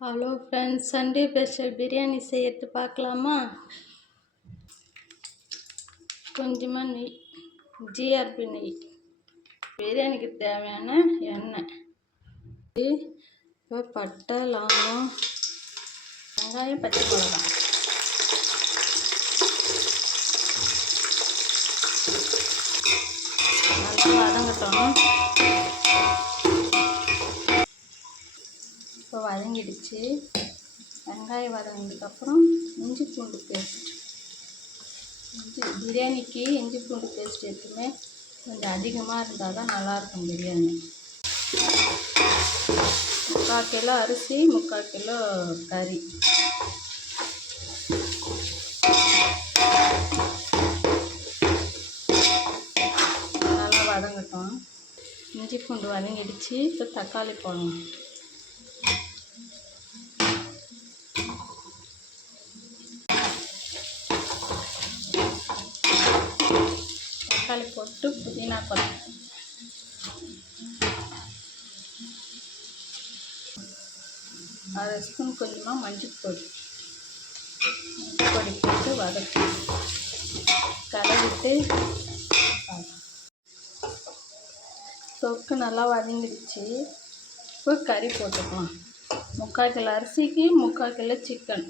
Hello friends, Sunday special biryani செய்யறது பார்க்கலாமா? கொஞ்சமாக நெய், ஜிஆர்பி நெய், பிரியாணிக்கு தேவையான எண்ணெய், இப்போ பட்டை, லவங்கம், வெங்காயம், பச்சை மிளகாய், நல்லா வதங்கட்டும். இப்போ வதங்கிடுச்சு. வெங்காயம் வதங்கினதுக்கப்புறம் இஞ்சி பூண்டு பேஸ்ட். பிரியாணிக்கு இஞ்சி பூண்டு பேஸ்ட் எப்பவுமே கொஞ்சம் அதிகமாக இருந்தால் தான் நல்லாயிருக்கும் பிரியாணி. 3/4 கிலோ அரிசி, 3/4 கிலோ கறி. நல்லா வதங்கட்டும். இஞ்சி பூண்டு வதங்கிடுச்சு. இப்போ தக்காளி போடணும். தக்காளி போட்டு புதினா கொத்தமல்லி, அரை ஸ்பூன் கொஞ்சமாக மஞ்சள் பொடி போட்டு வதக்கி கலவிட்டு தொக்கு நல்லா வதங்கிடுச்சு. இப்போ கறி போட்டுக்கலாம். 3/4 கிலோ அரிசிக்கு 3/4 கிலோ சிக்கன்.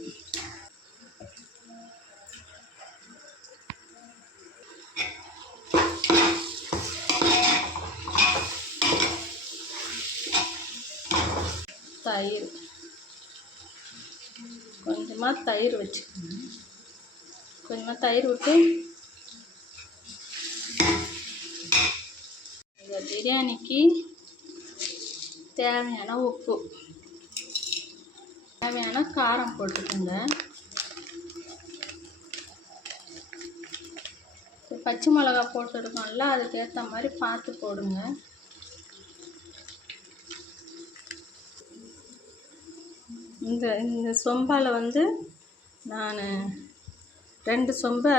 தயிர், கொஞ்சமாக தயிர் வச்சுக்கோங்க. கொஞ்சமாக தயிர் விட்டு இந்த பிரியாணிக்கு தேவையான உப்பு, தேவையான காரம் போட்டுக்கோங்க. பச்சை மிளகா போட்டுருக்கோம்ல, அதுக்கு ஏற்ற மாதிரி பார்த்து போடுங்க. இந்த சொம்பால் நான் 2 சொம்பு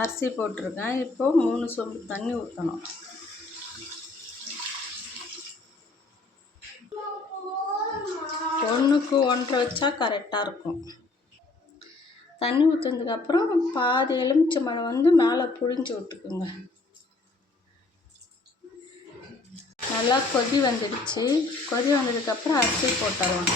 அரிசி போட்டிருக்கேன். இப்போது 3 சொம்பு தண்ணி ஊற்றணும். ஒன்றுக்கு 1.5 வச்சா கரெக்டாக இருக்கும். தண்ணி ஊற்றினதுக்கப்புறம் பாதி எலுமிச்சம்பழம் மேலே புழிஞ்சு விட்டுக்குங்க. நல்லா கொதி வந்துடுச்சு. கொதி வந்ததுக்கப்புறம் அரிசி போட்டுடலாம்.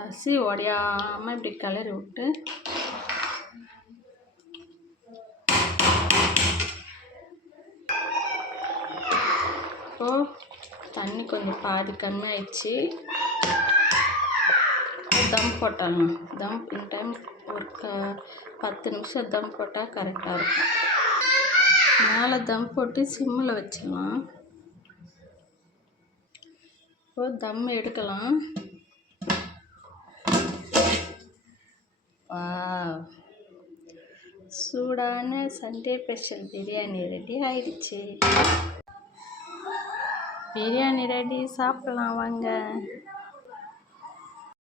அரிசி உடையாமல் இப்படி கிளறி விட்டு இப்போது தண்ணி கொஞ்சம் பாதி கம்மியாயிடுச்சு. தம் போட்டலாம். தம் இந்த டைம் ஒரு 10 நிமிஷம் தம் போட்டால் கரெக்டாக இருக்கும். மேலே தம் போட்டு சிம்மில் வச்சிடலாம். இப்போது தம் எடுக்கலாம். சூடான சண்டே ஸ்பெஷல் பிரியாணி ரெடி ஆயிடுச்சு. பிரியாணி ரெடி, சாப்பிடலாம் வாங்க.